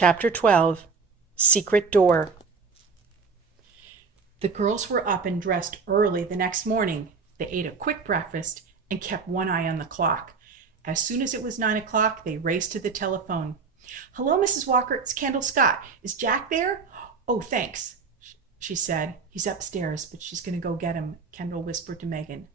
Chapter 12. Secret Door. The girls were up and dressed early the next morning. They ate a quick breakfast and kept one eye on the clock. As soon as it was 9 o'clock, they raced to the telephone. "Hello, Mrs. Walker, it's Kendall Scott. Is Jack there?" "Oh, thanks," she said. "He's upstairs, but she's going to go get him," Kendall whispered to Megan.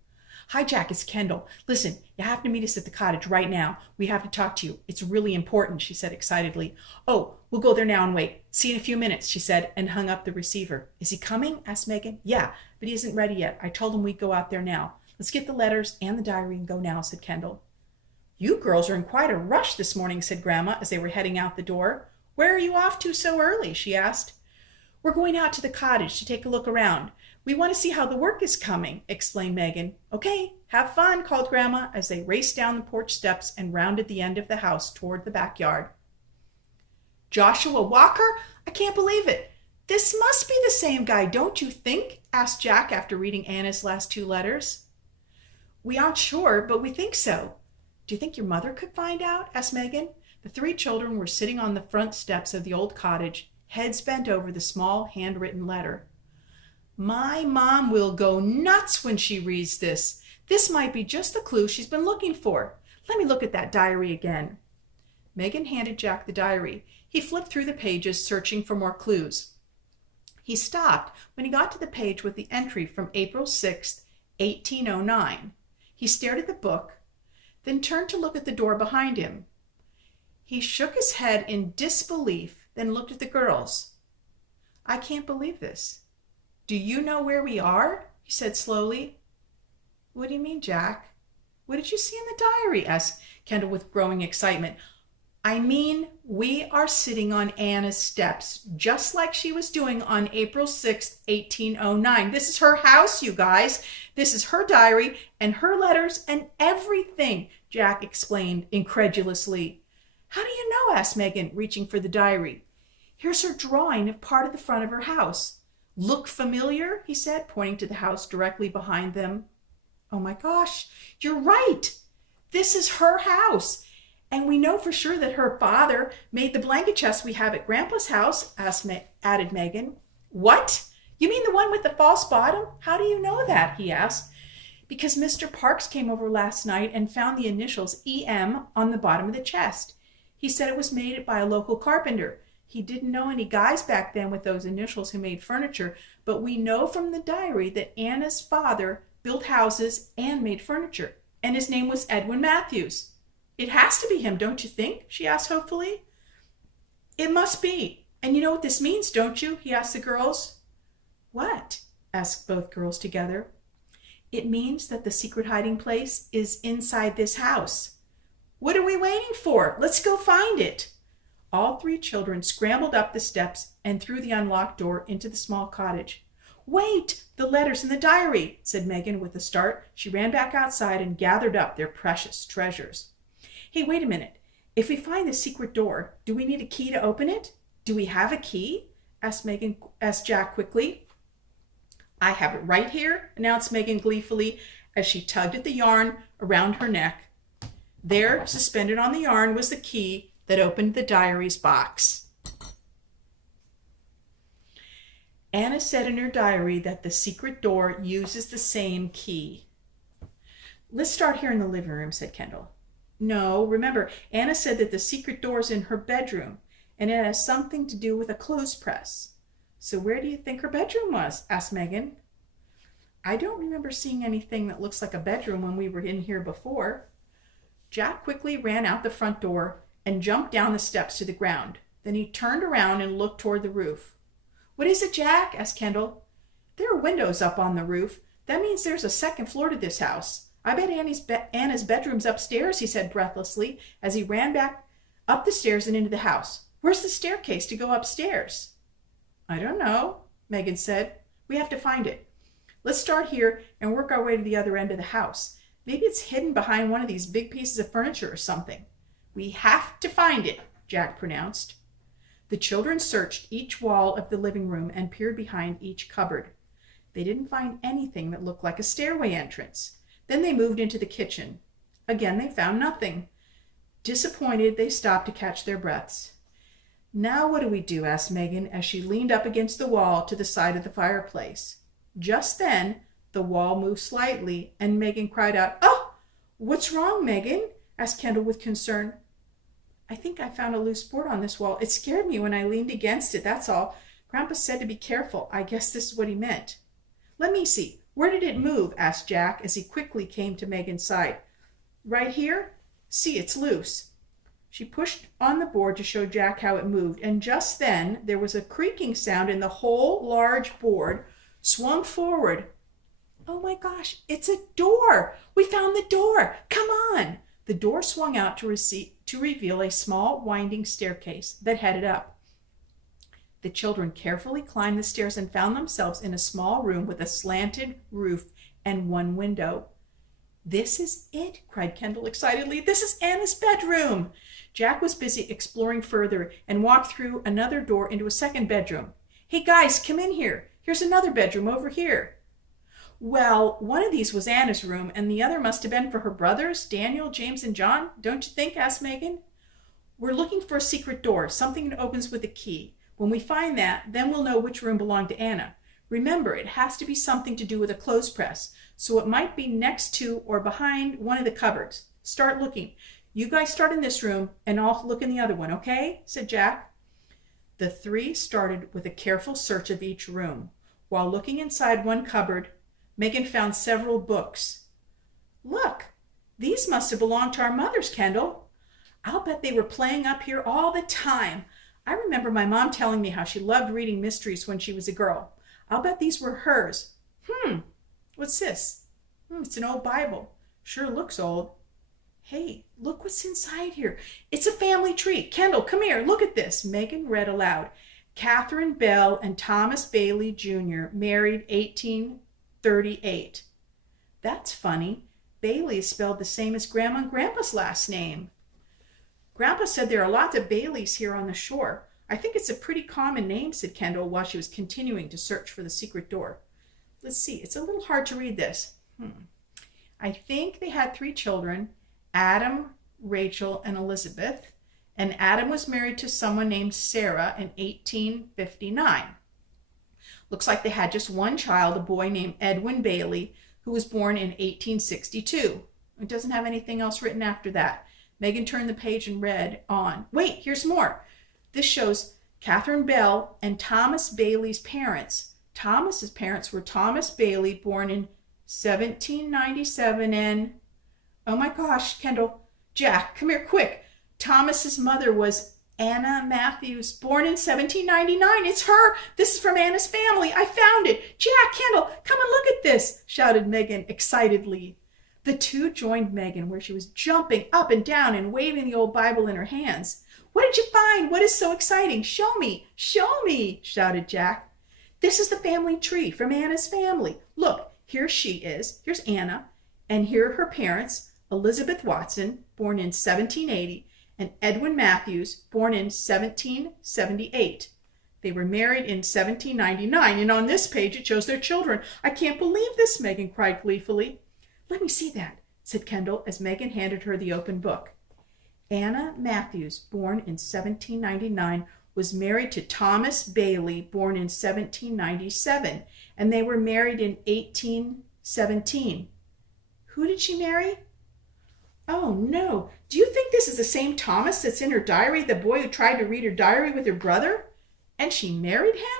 "Hi, Jack, it's Kendall. Listen, you have to meet us at the cottage right now. We have to talk to you. It's really important," she said excitedly. "Oh, we'll go there now and wait. See you in a few minutes," she said, and hung up the receiver. "Is he coming?" asked Megan. "Yeah, but he isn't ready yet. I told him we'd go out there now. Let's get the letters and the diary and go now," said Kendall. "You girls are in quite a rush this morning," said Grandma as they were heading out the door. "Where are you off to so early?" she asked. "We're going out to the cottage to take a look around. We want to see how the work is coming," explained Megan. "Okay, have fun," called Grandma as they raced down the porch steps and rounded the end of the house toward the backyard. "Joshua Walker? I can't believe it. This must be the same guy, don't you think?" asked Jack after reading Anna's last two letters. "We aren't sure, but we think so." "Do you think your mother could find out?" asked Megan. The three children were sitting on the front steps of the old cottage, heads bent over the small handwritten letter. "My mom will go nuts when she reads this. This might be just the clue she's been looking for. Let me look at that diary again." Megan handed Jack the diary. He flipped through the pages, searching for more clues. He stopped when he got to the page with the entry from April 6th, 1809. He stared at the book, then turned to look at the door behind him. He shook his head in disbelief, then looked at the girls. "I can't believe this. Do you know where we are?" he said slowly. "What do you mean, Jack? What did you see in the diary?" asked Kendall with growing excitement. "I mean, we are sitting on Anna's steps, just like she was doing on April 6th, 1809. This is her house, you guys. This is her diary and her letters and everything," Jack explained incredulously. "How do you know?" asked Megan, reaching for the diary. "Here's her drawing of part of the front of her house. Look familiar?" he said, pointing to the house directly behind them. "Oh my gosh, you're right. This is her house. And we know for sure that her father made the blanket chest we have at Grandpa's house," added Megan. "What? You mean the one with the false bottom? How do you know that?" he asked. "Because Mr. Parks came over last night and found the initials EM on the bottom of the chest. He said it was made by a local carpenter. He didn't know any guys back then with those initials who made furniture, but we know from the diary that Anna's father built houses and made furniture, and his name was Edwin Matthews. It has to be him, don't you think?" she asked hopefully. "It must be. And you know what this means, don't you?" he asked the girls. "What?" asked both girls together. "It means that the secret hiding place is inside this house." "What are we waiting for? Let's go find it." All three children scrambled up the steps and through the unlocked door into the small cottage. "Wait, the letters in the diary," said Megan with a start. She ran back outside and gathered up their precious treasures. "Hey, wait a minute. If we find the secret door, do we need a key to open it? Do we have a key?" asked Jack quickly. "I have it right here," announced Megan gleefully as she tugged at the yarn around her neck. There, suspended on the yarn, was the key that opened the diary's box. Anna said in her diary that the secret door uses the same key. "Let's start here in the living room," said Kendall. "No, remember, Anna said that the secret door's in her bedroom, and it has something to do with a clothes press. So where do you think her bedroom was?" asked Megan. "I don't remember seeing anything that looks like a bedroom when we were in here before." Jack quickly ran out the front door and jumped down the steps to the ground. Then he turned around and looked toward the roof. "What is it, Jack?" asked Kendall. "There are windows up on the roof. That means there's a second floor to this house. I bet Anna's bedroom's upstairs," he said breathlessly as he ran back up the stairs and into the house. "Where's the staircase to go upstairs?" "I don't know," Megan said. "We have to find it. Let's start here and work our way to the other end of the house. Maybe it's hidden behind one of these big pieces of furniture or something." "We have to find it," Jack pronounced. The children searched each wall of the living room and peered behind each cupboard. They didn't find anything that looked like a stairway entrance. Then they moved into the kitchen. Again, they found nothing. Disappointed, they stopped to catch their breaths. Now what do we do? Asked Megan as she leaned up against the wall to the side of the fireplace. Just then, the wall moved slightly, and Megan cried out, "Oh, what's wrong, Megan?" asked Kendall with concern. "I think I found a loose board on this wall. It scared me when I leaned against it, that's all. Grandpa said to be careful. I guess this is what he meant." "Let me see. Where did it move?" asked Jack as he quickly came to Megan's side. "Right here? See, it's loose." She pushed on the board to show Jack how it moved, and just then there was a creaking sound and the whole large board swung forward. "Oh my gosh, it's a door! We found the door! Come on!" The door swung out to reveal a small winding staircase that headed up. The children carefully climbed the stairs and found themselves in a small room with a slanted roof and one window. "This is it," cried Kendall excitedly. "This is Anna's bedroom." Jack was busy exploring further and walked through another door into a second bedroom. "Hey guys, come in here. Here's another bedroom over here." "Well, one of these was Anna's room, and the other must have been for her brothers, Daniel, James, and John, don't you think?" asked Megan. "We're looking for a secret door, something that opens with a key. When we find that, then we'll know which room belonged to Anna. Remember, it has to be something to do with a clothes press, so it might be next to or behind one of the cupboards. Start looking. You guys start in this room, and I'll look in the other one, okay?" said Jack. The three started with a careful search of each room. While looking inside one cupboard, Megan found several books. "Look, these must have belonged to our mothers, Kendall. I'll bet they were playing up here all the time. I remember my mom telling me how she loved reading mysteries when she was a girl. I'll bet these were hers. What's this? It's an old Bible. Sure looks old. Hey, look what's inside here. It's a family tree. Kendall, come here. Look at this." Megan read aloud. "Catherine Bell and Thomas Bailey Jr. married 1838. That's funny. Bailey is spelled the same as Grandma and Grandpa's last name. Grandpa said there are lots of Baileys here on the shore. I think it's a pretty common name," said Kendall while she was continuing to search for the secret door. "Let's see. It's a little hard to read this. I think they had 3 children, Adam, Rachel, and Elizabeth, and Adam was married to someone named Sarah in 1859. Looks like they had just one child, a boy named Edwin Bailey, who was born in 1862. It doesn't have anything else written after that." Megan turned the page and read on. "Wait, here's more. This shows Catherine Bell and Thomas Bailey's parents. Thomas's parents were Thomas Bailey, born in 1797, and... Oh my gosh, Kendall. Jack, come here quick. Thomas's mother was Anna Matthews, born in 1799. It's her. This is from Anna's family. I found it. Jack, Kendall, come and look at this," shouted Megan excitedly. The two joined Megan, where she was jumping up and down and waving the old Bible in her hands. "What did you find? What is so exciting? Show me, show me," shouted Jack. "This is the family tree from Anna's family. Look, here she is. Here's Anna, and here are her parents, Elizabeth Watson, born in 1780, and Edwin Matthews, born in 1778. They were married in 1799, and on this page it shows their children. I can't believe this," Megan cried gleefully. "Let me see that," said Kendall as Megan handed her the open book. Anna Matthews, born in 1799, was married to Thomas Bailey, born in 1797, and they were married in 1817. Who did she marry? Oh no, do you think this is the same Thomas that's in her diary, the boy who tried to read her diary with her brother? And she married him?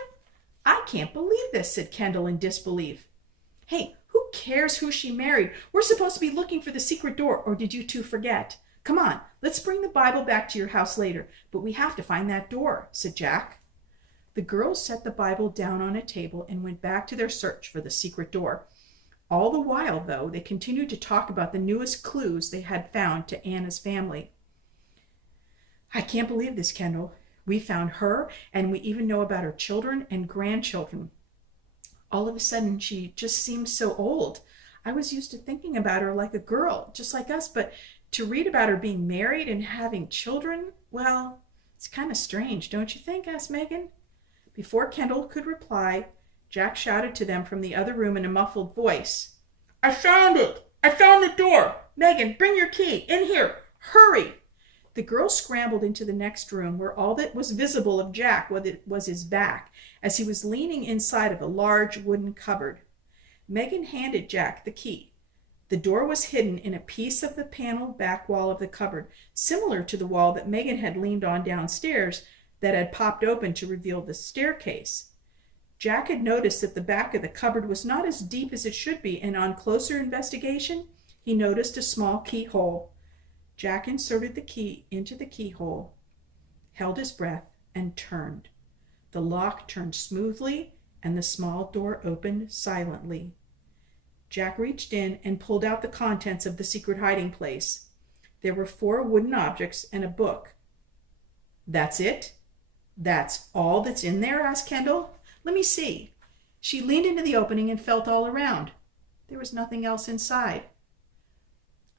I can't believe this, said Kendall in disbelief. Hey, who cares who she married? We're supposed to be looking for the secret door, or did you two forget? Come on, let's bring the Bible back to your house later, but we have to find that door, said Jack. The girls set the Bible down on a table and went back to their search for the secret door. All the while, though, they continued to talk about the newest clues they had found to Anna's family. I can't believe this, Kendall. We found her, and we even know about her children and grandchildren. All of a sudden, she just seems so old. I was used to thinking about her like a girl, just like us, but to read about her being married and having children, well, it's kind of strange, don't you think? Asked Megan. Before Kendall could reply, Jack shouted to them from the other room in a muffled voice. I found it! I found the door! Megan, bring your key! In here! Hurry! The girls scrambled into the next room, where all that was visible of Jack was his back, as he was leaning inside of a large wooden cupboard. Megan handed Jack the key. The door was hidden in a piece of the paneled back wall of the cupboard, similar to the wall that Megan had leaned on downstairs that had popped open to reveal the staircase. Jack had noticed that the back of the cupboard was not as deep as it should be, and on closer investigation, he noticed a small keyhole. Jack inserted the key into the keyhole, held his breath, and turned. The lock turned smoothly, and the small door opened silently. Jack reached in and pulled out the contents of the secret hiding place. There were 4 wooden objects and a book. "That's it? That's all that's in there?" asked Kendall. "Let me see." She leaned into the opening and felt all around. There was nothing else inside.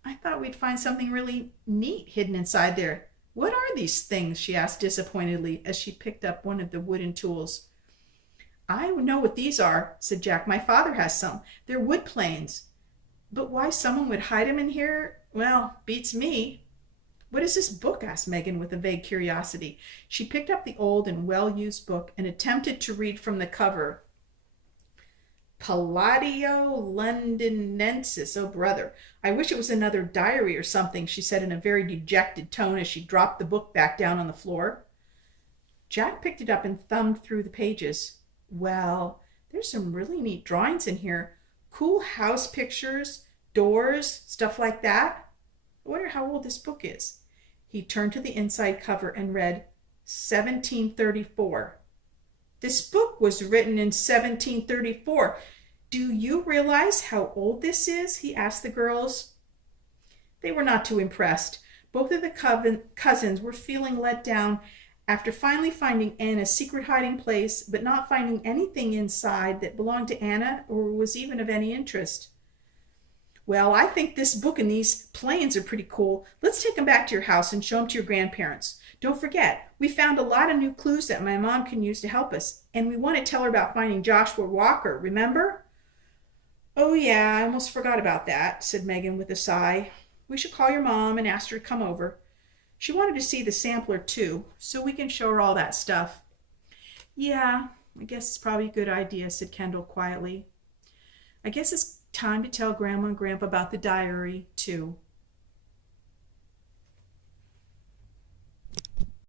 "I thought we'd find something really neat hidden inside there. What are these things?" she asked disappointedly as she picked up one of the wooden tools. "I know what these are," said Jack. "My father has some. They're wood planes. But why someone would hide them in here, well, beats me." "What is this book?" asked Megan with a vague curiosity. She picked up the old and well-used book and attempted to read from the cover. Palladio Londinensis. Oh, brother. I wish it was another diary or something, she said in a very dejected tone as she dropped the book back down on the floor. Jack picked it up and thumbed through the pages. Well, there's some really neat drawings in here. Cool house pictures, doors, stuff like that. I wonder how old this book is. He turned to the inside cover and read 1734. This book was written in 1734. Do you realize how old this is? He asked the girls. They were not too impressed. Both of the cousins were feeling let down after finally finding Anna's secret hiding place, but not finding anything inside that belonged to Anna or was even of any interest. Well, I think this book and these planes are pretty cool. Let's take them back to your house and show them to your grandparents. Don't forget, we found a lot of new clues that my mom can use to help us, and we want to tell her about finding Joshua Walker, remember? Oh, yeah, I almost forgot about that, said Megan with a sigh. We should call your mom and ask her to come over. She wanted to see the sampler, too, so we can show her all that stuff. Yeah, I guess it's probably a good idea, said Kendall quietly. I guess it's time to tell Grandma and Grandpa about the diary, too.